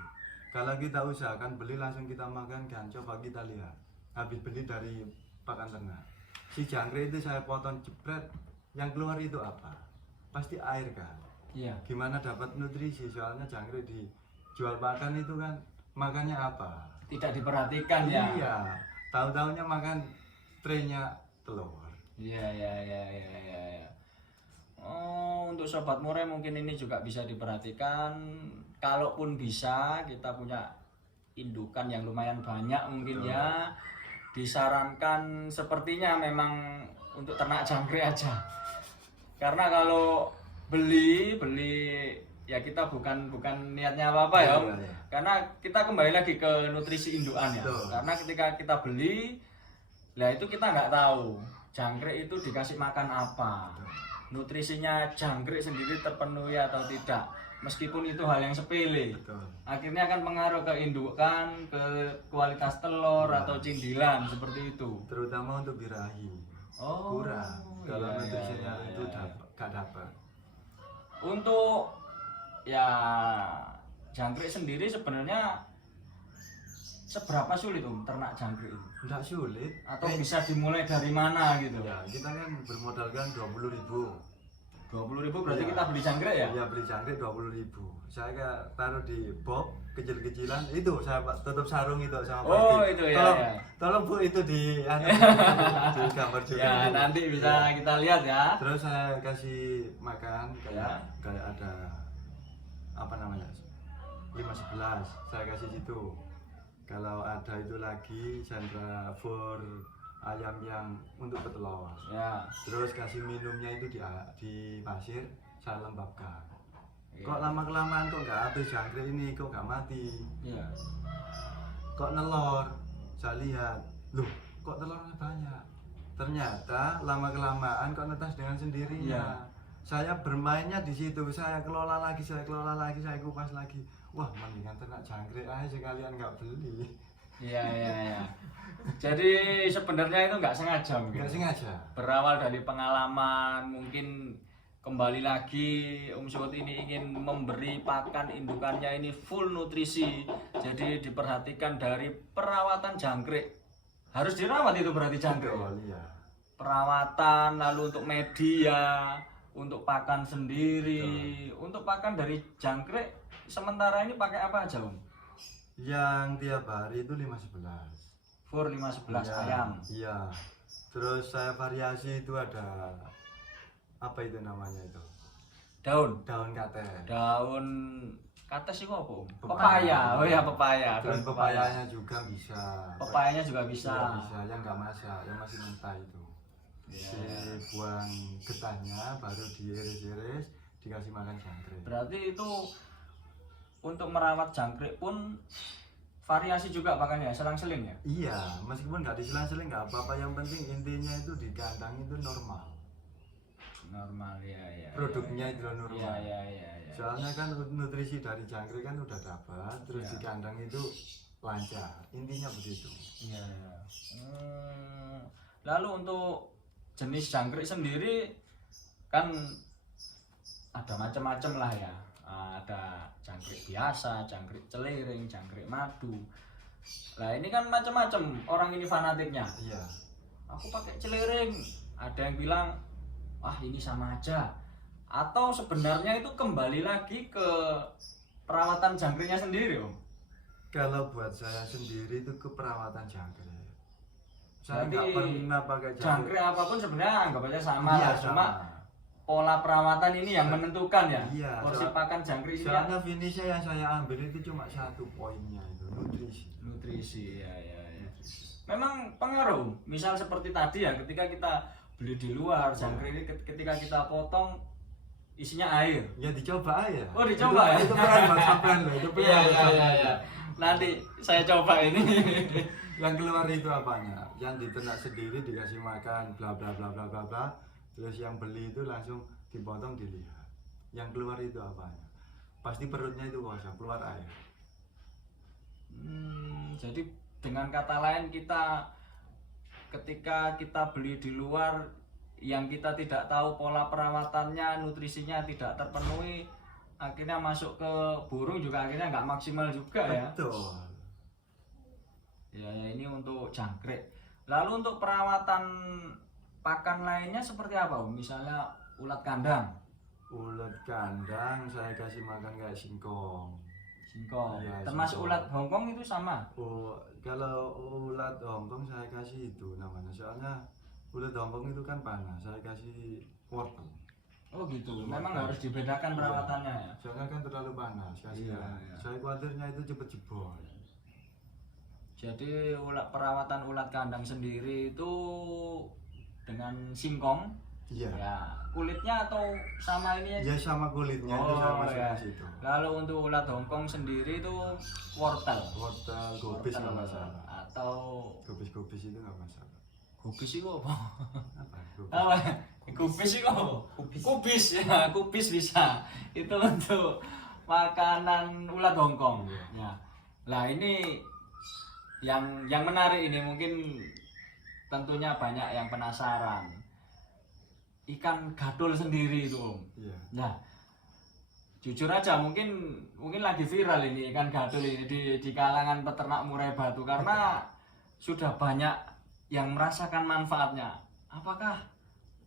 Kalau kita usahakan beli langsung kita makan kan, coba kita lihat. Habis beli dari pakan ternak. Si jangkrik itu saya potong jepret, yang keluar itu apa? Pasti air kan. Iya. Gimana dapat nutrisi? Soalnya jangkrik dijual pakan itu kan makannya apa? Tidak diperhatikan ya. Iya, tahu-tahunya makan traynya telur. Iya. Oh, untuk sobat murai mungkin ini juga bisa diperhatikan. Kalaupun bisa kita punya indukan yang lumayan banyak mungkin Betul. ya, disarankan sepertinya memang untuk ternak jangkrik aja. Karena kalau beli ya kita bukan niatnya apa-apa ya, Om. Iya, iya. Karena kita kembali lagi ke nutrisi indukan ya. Betul. Karena ketika kita beli, lah itu kita nggak tahu jangkrik itu dikasih makan apa. Nutrisinya jangkrik sendiri terpenuhi atau tidak, meskipun itu hal yang sepele, Betul. akhirnya akan pengaruh ke indukan, ke kualitas telur atau cindilan seperti itu. Terutama untuk birahi. Oh, Kurang. Kalau iya, nutrisinya iya, itu iya. gak dapat. Untuk ya jangkrik sendiri sebenarnya seberapa sulit ternak jangkrik itu? Enggak sulit. Atau bisa dimulai dari mana gitu? Ya, kita kan bermodalkan 20.000. 20.000 berarti Iya. kita beli jangkrik ya? Ya beli jangkrik 20.000. Saya kayak taruh di box kecil-kecilan itu saya tutup sarung itu sama Oh, plastik. itu ya, Tolong, ya. tolong Bu itu di di gambar juga. Ya, Bu. nanti bisa kita lihat ya. Terus saya kasih makan Ya. kayak ada apa namanya? 5-11 saya kasih situ. Kalau ada itu lagi sentra for ayam yang untuk petelur. Ya. Terus kasih minumnya itu di pasir saya lembabkan. Iya. Kok lama kelamaan kok nggak habis jangkrik ini kok nggak mati? Iya. Kok nelor? Saya lihat, loh kok telurnya banyak? Ternyata lama kelamaan kok netas dengan sendirinya. Iya. Saya bermainnya di situ, saya kelola lagi, saya kupas lagi. Wah, mendingan ternak jangkrik aja sekalian nggak beli. Iya, iya, iya. Jadi sebenarnya itu nggak sengaja mungkin. Nggak sengaja. Berawal dari pengalaman, mungkin kembali lagi Om Suhut ini ingin memberi pakan indukannya ini full nutrisi. Jadi diperhatikan dari perawatan jangkrik. Harus dirawat itu berarti jangkrik. Betul, iya. Perawatan, lalu untuk media, untuk pakan sendiri, untuk pakan dari jangkrik. Sementara ini pakai apa aja, Om? Yang tiap hari itu 5-11. Fur 5-11 Iya, ayam. Iya. Terus saya variasi itu ada apa itu namanya itu? Daun. Daun katen. Daun kates itu apa, Om? Pepaya. Pepaya. Oh ya, pepaya. Terus Daun pepayanya juga bisa. Pepayanya juga bisa. Iya, bisa, yang nggak masak, yang masih mentah itu. Iya. Dibuang getahnya, baru diiris-iris, dikasih makan jangkrik. Berarti itu untuk merawat jangkrik pun variasi juga pakannya, selang-seling ya? Iya, meskipun nggak diselang-seling nggak apa-apa, yang penting intinya itu di kandang itu normal. Normal ya, ya. Produknya itu Iya, normal. iya, iya, iya. Soalnya kan nutrisi dari jangkrik kan udah dapat, terus Iya. di kandang itu lancar. Intinya begitu. Iya, iya. Lalu untuk jenis jangkrik sendiri kan ada macam-macam lah ya. Ada jangkrik biasa, jangkrik celiring, jangkrik madu. Nah ini kan macam-macam orang ini fanatiknya. Iya. Aku pakai celiring. Ada yang bilang, wah ini sama aja. Atau sebenarnya itu kembali lagi ke perawatan jangkriknya sendiri, Om. Kalau buat saya sendiri itu keperawatan jangkrik. Saya Berarti nggak pernah pakai jangkrik apapun sebenarnya anggap aja sama Iya, lah. Cuma pola perawatan ini yang menentukan ya. Iya, Porsi pakan jangkrik ini ya. Soalnya finishnya yang saya ambil itu cuma satu poinnya itu nutrisi. Nutrisi ya, ya, ya. Memang pengaruh. Misal seperti tadi ya, ketika kita beli di luar jangkrik ini ketika kita potong isinya air. Ya dicoba aja. Oh, dicoba ya? Itu peran Mas Sapran loh, itu peran Iya, Mas iya, Sapran. iya, iya. Nanti saya coba ini. Yang keluar itu apanya? Yang diternak sendiri dikasih makan bla bla bla bla bla bla. Terus yang beli itu langsung dipotong dilihat. Yang keluar itu apanya? Pasti perutnya itu kosong, keluar air. Jadi dengan kata lain kita ketika kita beli di luar yang kita tidak tahu pola perawatannya, nutrisinya tidak terpenuhi, akhirnya masuk ke burung juga akhirnya nggak maksimal juga ya. Betul. Ya, ini untuk jangkrik. Lalu untuk perawatan pakan lainnya seperti apa, Om? Misalnya ulat kandang. Ulat kandang saya kasih makan kayak singkong. Singkong. Iya, Termasuk singkong. ulat Hongkong itu sama. Oh, kalau ulat Hongkong saya kasih itu namanya. Soalnya ulat Hongkong itu kan panas. Saya kasih wortel. Oh gitu. Memang harus dibedakan perawatannya ya. Soalnya kan terlalu panas, kasihan. Iya. Saya khawatirnya itu cepet jebol. Jadi perawatan ulat kandang sendiri itu dengan singkong. Iya. Ya, kulitnya atau sama ini Ya sama kulitnya itu saya masuk ya. ke situ. Lalu untuk ulat Hongkong sendiri itu wortel. Wortel, gobis nggak masalah. Atau Gobis itu nggak masalah. kubis itu apa? Apa? Gobis. Apa? Kubis itu apa? Kubis ya, kubis bisa. Itu untuk makanan ulat Hongkong. Ya. Lah ini yang menarik ini mungkin tentunya banyak yang penasaran. Ikan gadul sendiri itu, Om. Iya. Nah, jujur aja mungkin lagi viral ini ikan gadul ini di kalangan peternak Murai Batu karena sudah banyak yang merasakan manfaatnya. Apakah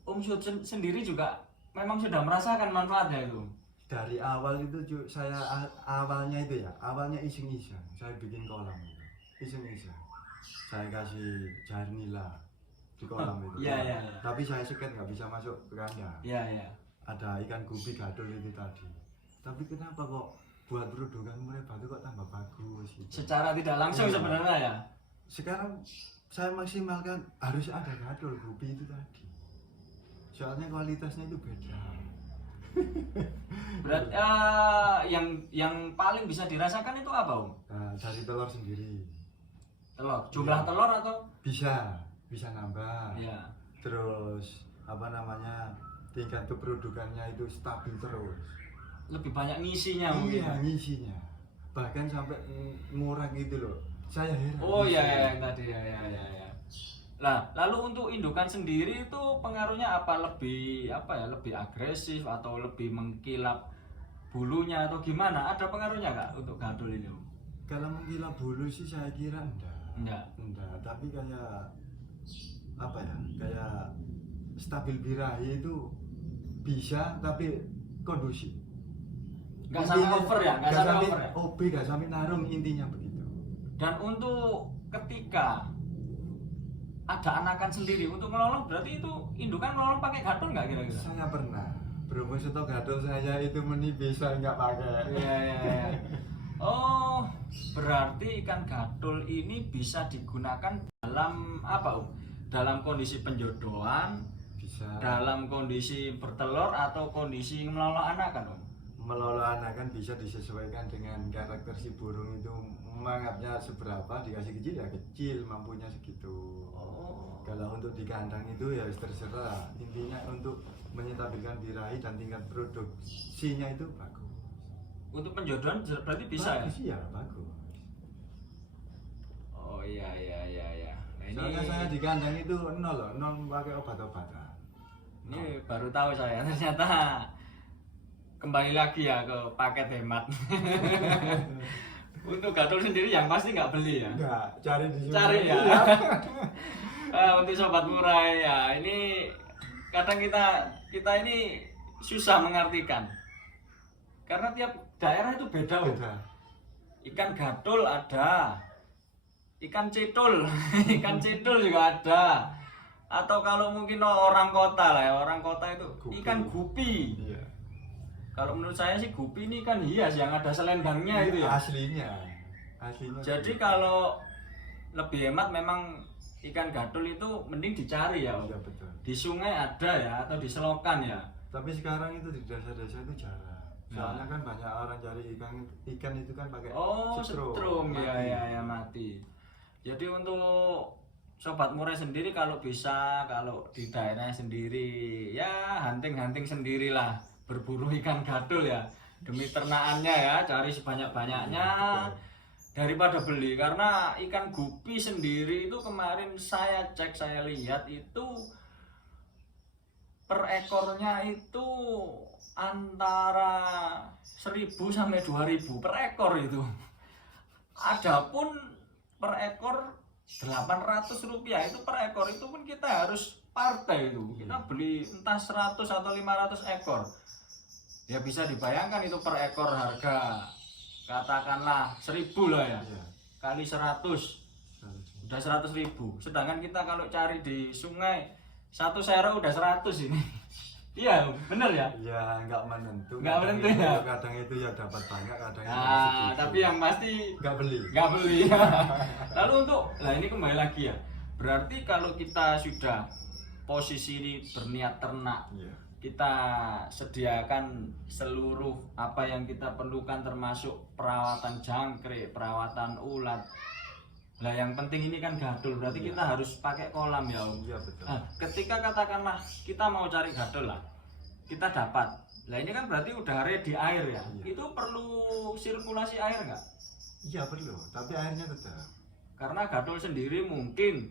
Om Syud sendiri juga memang sudah merasakan manfaatnya itu? Dari awal itu saya awalnya itu ya, awalnya iseng-iseng. Saya bikin kolam itu. Iseng-iseng. Saya kasih jair nila di kolam itu. Iya, iya. Tapi saya seket nggak bisa masuk ke kandang. Iya, iya. Ada ikan gupi gadul itu tadi. Tapi kenapa kok buat produkan Murai Batu kok tambah bagus gitu. Secara tidak langsung Iya. sebenarnya ya. Sekarang saya maksimalkan harus ada gadul gupi itu tadi. Soalnya kualitasnya itu beda. Berarti yang paling bisa dirasakan itu apa, Om? Nah, dari telur sendiri Telur. Jumlah telur atau? bisa nambah. Iya. Terus apa namanya, tingkat keprodukannya itu stabil terus. Lebih banyak ngisinya mungkin. Iya, ngisinya bahkan sampai murah gitu loh. Saya heran. Oh iya yang tadi ya. Nah, lalu untuk indukan sendiri itu pengaruhnya apa? Lebih agresif atau lebih mengkilap bulunya atau gimana? Ada pengaruhnya nggak untuk gadul ini, Om? Kalau mengkilap bulu sih saya kira Enggak. tapi kayak apa ya, kayak stabil birahi itu bisa tapi kondusif. Nggak sampai Intinya, over ya? Nggak sampai over ya? OB nggak sampai narung, intinya begitu. Dan untuk ketika ada anakan sendiri untuk melolong, berarti itu indukan melolong pakai gadul nggak kira-kira? Saya pernah berhubung stok gadul saya itu menipis, saya nggak pakai. Iya. Oh, berarti ikan gadul ini bisa digunakan dalam apa, Om? Dalam kondisi penjodohan, Bisa dalam kondisi bertelur atau kondisi melolong anakan, Om? meloloh anakan bisa disesuaikan dengan karakter si burung itu, mangapnya seberapa, dikasih kecil ya kecil, mampunya segitu. Oh. Kalau untuk di kandang itu ya terserah, intinya untuk menyetabilkan birahi dan tingkat produksinya itu bagus. Untuk penjodohan berarti bisa Bagus, ya? ya bagus. Oh iya. Nah, Soalnya saya di kandang itu nol pakai obat-obatan. Ini baru tahu saya ternyata. Kembali lagi ya ke paket hemat. Untuk gadul sendiri yang pasti nggak beli ya. Enggak, cari di sini. Cari ya. Iya. Untuk sobat murai ya, ini kadang kita ini susah mengartikan. Karena tiap daerah itu beda, Om. Beda. Ikan gadul ada, ikan cetul, ikan cetul juga ada. Atau kalau mungkin orang kota lah ya, orang kota itu Gupi. ikan gupi. Iya. Kalau menurut saya sih gupi ini kan hias yang ada selendangnya itu ya. Aslinya. Jadi kalau lebih hemat memang ikan gadul itu mending dicari ya, Om. Iya betul. Di sungai ada ya atau di selokan ya. Tapi sekarang itu di desa-desa itu jarang. Soalnya kan banyak orang cari ikan itu kan pakai setrum mati. ya mati. Jadi untuk sobat murai sendiri kalau bisa, kalau di daerah sendiri ya hunting sendirilah, berburu ikan gadul ya demi ternakannya ya, cari sebanyak-banyaknya daripada beli. Karena ikan gupi sendiri itu kemarin saya cek, saya lihat itu per ekornya itu antara 1.000 sampai 2.000 per ekor itu. Adapun per ekor 800 rupiah itu per ekor, itu pun kita harus partai itu. Kita beli entah 100 atau 500 ekor. Ya bisa dibayangkan itu per ekor harga katakanlah 1.000 lah ya. Iya. Kali 100 udah 100.000. Sedangkan kita kalau cari di sungai 1 sero udah 100 ini. Iya, bener ya. Ya nggak menentu. Nggak Kadang menentu ya? Kadang itu ya dapat banyak, kadang itu Nah, sedikit. tapi yang pasti nggak beli. nggak beli. Lalu untuk, nah ini kembali lagi ya. Berarti kalau kita sudah posisi berniat ternak, Iya. kita sediakan seluruh apa yang kita perlukan termasuk perawatan jangkrik, perawatan ulat. Nah yang penting ini kan gadul, berarti kita harus pakai kolam ya Om. Iya betul. Nah, ketika katakanlah kita mau cari gadul lah, kita dapat. Nah ini kan berarti udah ready air ya. Iya. Itu perlu sirkulasi air nggak? Iya perlu, tapi airnya tetap. Karena gadul sendiri mungkin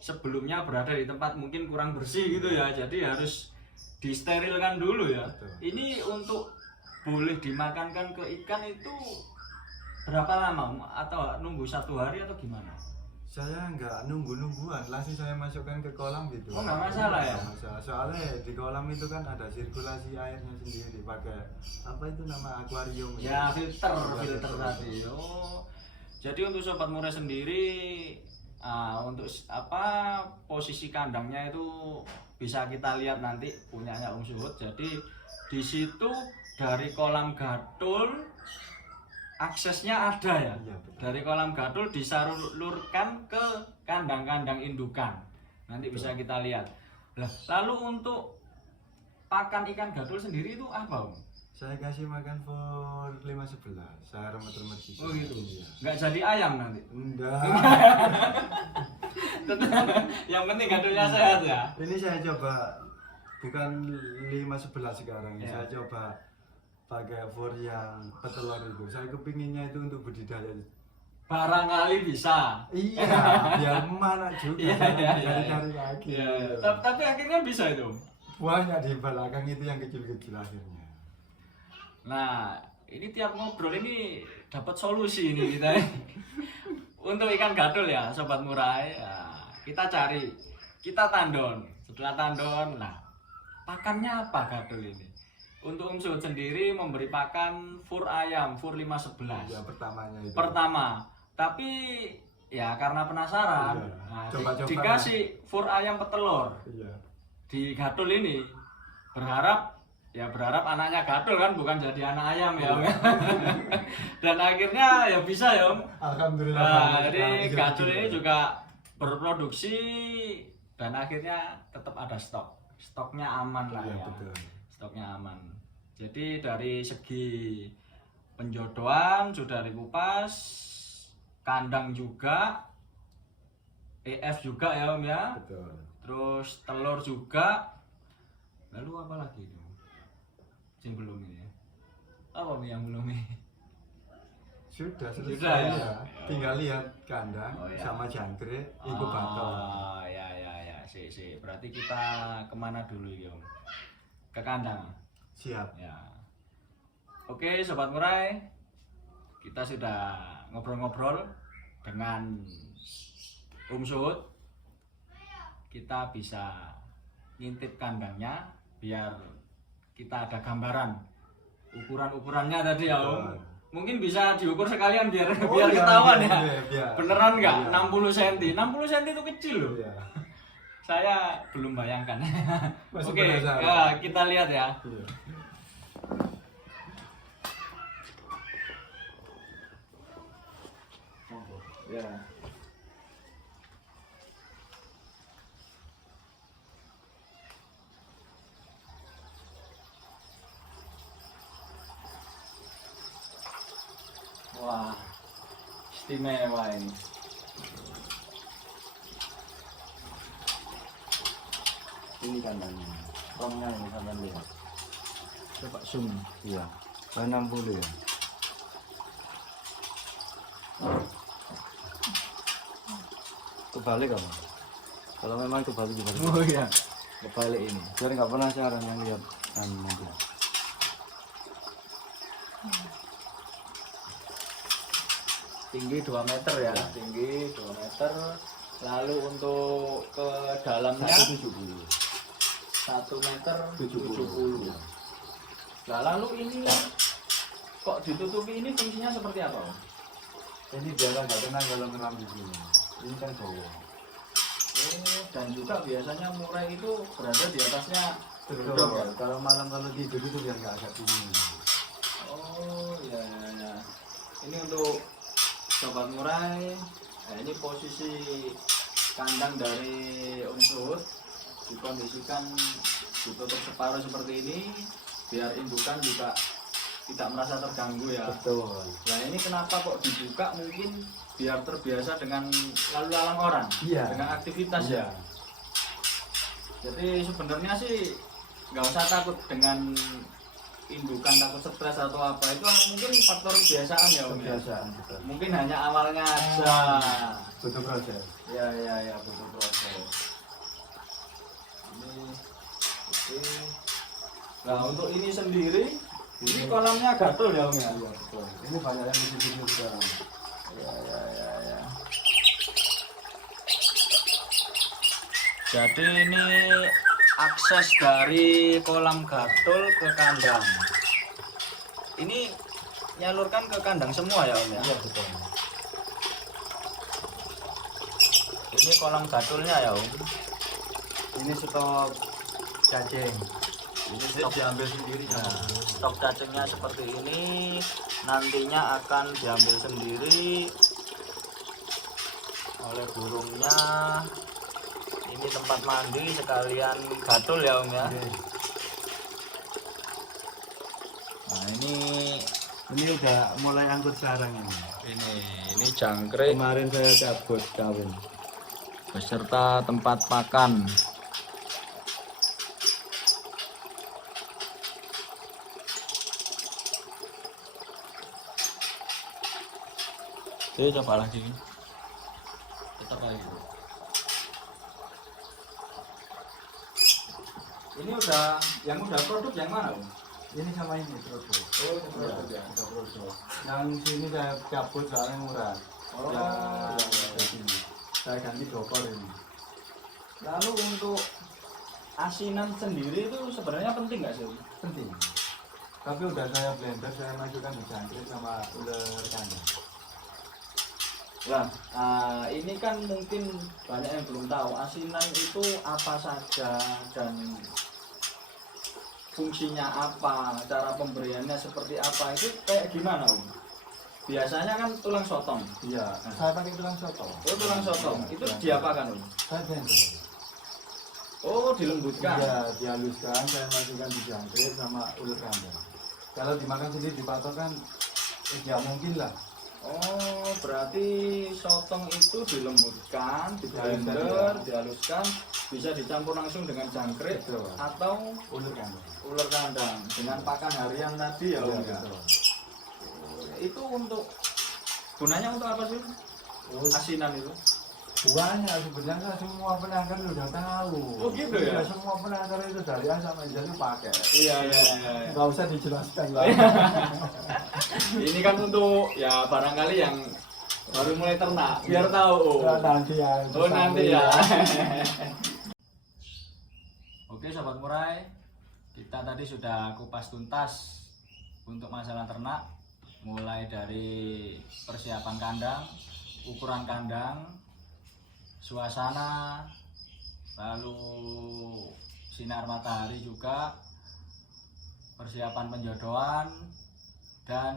sebelumnya berada di tempat mungkin kurang bersih gitu ya, jadi harus disterilkan dulu ya. Betul. Ini untuk boleh dimakankan ke ikan itu berapa lama Om? Atau nunggu 1 hari atau gimana? Saya nggak nunggu-nungguan, langsung saya masukkan ke kolam gitu. Oh, nggak masalah ya? Nggak masalah. Soalnya di kolam itu kan ada sirkulasi airnya sendiri, pakai apa itu nama akuarium. Ya filter Filter. tadi. Oh, jadi untuk sobat murai sendiri, untuk apa posisi kandangnya itu bisa kita lihat nanti punyanya Om Suhud. Jadi di situ dari kolam gadul aksesnya ada ya. Iya, betul. Dari kolam gadul disalurkan ke kandang-kandang indukan. Nanti bisa kita lihat. Lah, lalu untuk pakan ikan gadul sendiri itu apa Om? Saya kasih makan for 5-11, saya remet-remet gitu. Oh gitu. Iya. Nggak jadi ayam nanti. Enggak. Yang penting gadulnya sehat ya. Ini saya coba bukan 5-11 sekarang. Ya. Saya coba pakai for yang petelur itu. Saya kepinginnya itu untuk budidaya. Barangkali bisa. Iya, biar mana juga. Iya, iya, iya, Cari-cari lagi. Ya, tapi akhirnya bisa itu. Banyak di belakang itu yang kecil-kecil akhirnya. Nah, ini tiap ngobrol ini dapat solusi ini kita. Untuk ikan gadul ya, sobat murai, ya, kita cari, kita tandon. Setelah tandon, nah pakannya apa gadul ini? Untuk Om Suhud sendiri memberi pakan fur ayam, fur 511. Yang pertamanya itu. Pertama, tapi ya karena penasaran, Iya. nah, Coba-coba. dikasih fur ayam petelur Iya. di gadul ini, berharap anaknya gadul kan, bukan jadi anak ayam ya Om. Dan akhirnya ya bisa ya Om. Alhamdulillah. Nah, banget. jadi Nah, gadul gitu. ini juga berproduksi dan akhirnya tetap ada stok. Stoknya aman lah Iya, ya. betul. Stoknya aman. Jadi dari segi penjodohan sudah dikupas, kandang juga, EF juga ya Om ya. Betul. Terus telur juga. Lalu apa lagi itu? Yang belum ini ya. Apa yang belum ini? Sudah selesai Sudah, ya? ya. Tinggal lihat kandang Oh, ya. sama jangkrik, inkubator. Oh, ya. Si. Berarti kita kemana dulu ya Om? Ke kandang. Siap. Ya. Oke, sobat murai. Kita sudah ngobrol-ngobrol dengan Om Suhud. Kita bisa ngintip kandangnya biar kita ada gambaran ukuran-ukurannya tadi ya Om. Betul. Mungkin bisa diukur sekalian biar Oh, biar iya, ketahuan iya, ya. iya. Beneran nggak? Iya. 60 cm. 60 cm itu kecil loh. Iya. Saya belum bayangkan. Masih Oke, penasaran. ya, kita lihat ya. Iya. Ya. Wah, istimewa ini. Ini kandangnya. Romnya ini sampai lihat. Coba zoom. Iya. 60 ya. Kebalik apa? Kalau memang kebalik juga. Oh iya. Kebalik ini. Biar nggak penasaran yang lihat nanti. Tinggi 2 meter ya, tinggi 2 meter. Lalu untuk ke dalamnya 170. 1 meter 70. 70. Nah, lalu ini kok ditutupi, ini fungsinya seperti apa Om? Ini biar nggak tenang kalau ngeram di sini. Ini kan bawah. Oh, dan juga biasanya murai itu berada di atasnya Geruduk ya? Kalau malam kalau tidur itu biar nggak agak dingin. Oh ya, ya, ya. Ini untuk sobat murai. Nah, ini posisi kandang dari Om Suhut dikondisikan ditutup separuh seperti ini biar indukan juga tidak merasa terganggu ya. Betul. Nah ini kenapa kok dibuka, mungkin biar terbiasa dengan lalu lalang orang, Iya. dengan aktivitas Iya. ya. Jadi sebenarnya sih nggak usah takut dengan indukan takut stres atau apa, itu mungkin faktor kebiasaan ya Om ya. Kebiasaan betul. Mungkin hanya awalnya aja. Butuh proses. Ya ya ya, butuh proses. Ini oke. Nah untuk ini sendiri, ini kolamnya gatel ya Om ya. Iya betul. Ini banyak yang di sini juga. Ya ya ya ya. Jadi ini akses dari kolam gatul ke kandang. Ini nyalurkan ke kandang semua ya Om ya. Iya betul. Ini kolam gatulnya ya Om. Ini stok cacing. Ini Ini diambil sendiri. Nah, stok cacingnya seperti ini, nantinya akan diambil sendiri oleh burungnya. Ini tempat mandi sekalian gatul ya Om ya. Oke. Nah Ini udah mulai angkut sarang ini. ini jangkrik Kemarin saya cabut kawin. beserta tempat pakan. Jadi coba lagi, tetap lagi. Ini yang udah produk yang mana Om? Ini sama ini produk. Oh, produk ya. Udah produk. Yang sini saya cabut soalnya murah. Oh, Ya, iya, iya. dari sini. Saya ganti dokor ini. Lalu untuk asinan sendiri itu sebenarnya penting nggak sih Om? Penting. Tapi udah saya blender, saya masukkan di jangkrik sama ular kandang. Nah, ini kan mungkin banyak yang belum tahu asinan itu apa saja dan fungsinya apa, cara pemberiannya seperti apa, itu kayak gimana Om? Biasanya kan tulang sotong. Iya, Nah. saya pakai tulang sotong. Oh tulang sotong, Iya, itu tulang diapakan Om? sotong. Saya blender. Oh dilembutkan. Iya, dihaluskan, saya masukkan di jangkrik sama ular kandang. Kalau dimakan sendiri dipatok kan, ya mungkin lah. Oh berarti sotong itu dilembutkan, Dihaluskan, diblender, ya. dihaluskan, bisa dicampur langsung dengan jangkrik Betul. atau Ular kandang. ular kandang dengan pakan harian tadi ya Om ya. betul. Itu untuk gunanya untuk apa sih Oh, asinan itu? banyak sebenarnya semua penangkar udah tahu. Oh, gitu ya? Iya, semua penangkar itu dari A sampai Z itu pakai. Iya iya iya. Nggak usah dijelaskan lah. Ini kan untuk ya barangkali yang baru mulai ternak biar tahu. Ya, nanti ya. Oh nanti ya. Oke sobat murai, kita tadi sudah kupas tuntas untuk masalah ternak, mulai dari persiapan kandang, ukuran kandang, suasana, lalu sinar matahari juga, persiapan penjodohan, dan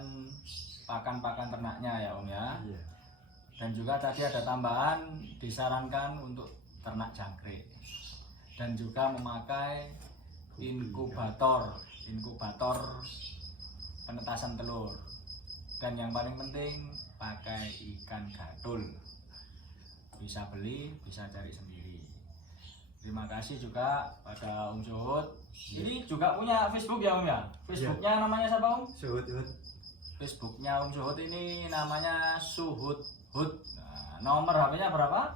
pakan-pakan ternaknya ya Om ya. Iya. Dan juga tadi ada tambahan disarankan untuk ternak jangkrik dan juga memakai inkubator penetasan telur, dan yang paling penting pakai ikan gatul, bisa beli bisa cari sendiri. Terima kasih juga pada Om Suhut. Ini juga punya Facebook ya Om ya? Facebooknya namanya siapa Om? Suhut. Facebooknya Om Suhut ini namanya Suhut Hut. Nah, nomor HP-nya berapa?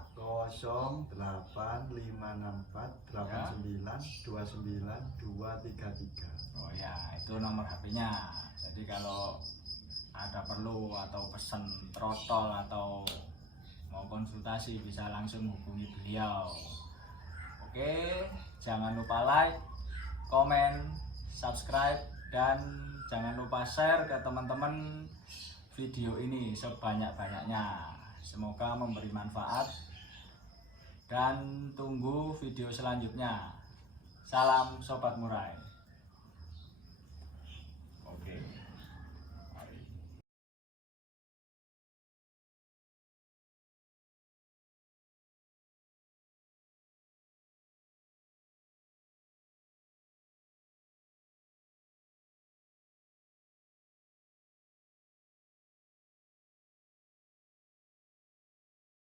0858489292333. Oh ya, itu nomor HP-nya. Jadi kalau ada perlu atau pesan trotol atau mau konsultasi bisa langsung hubungi beliau. Oke, jangan lupa like, komen, subscribe, dan jangan lupa share ke teman-teman video ini sebanyak-banyaknya. Semoga memberi manfaat dan tunggu video selanjutnya. Salam Sobat Murai.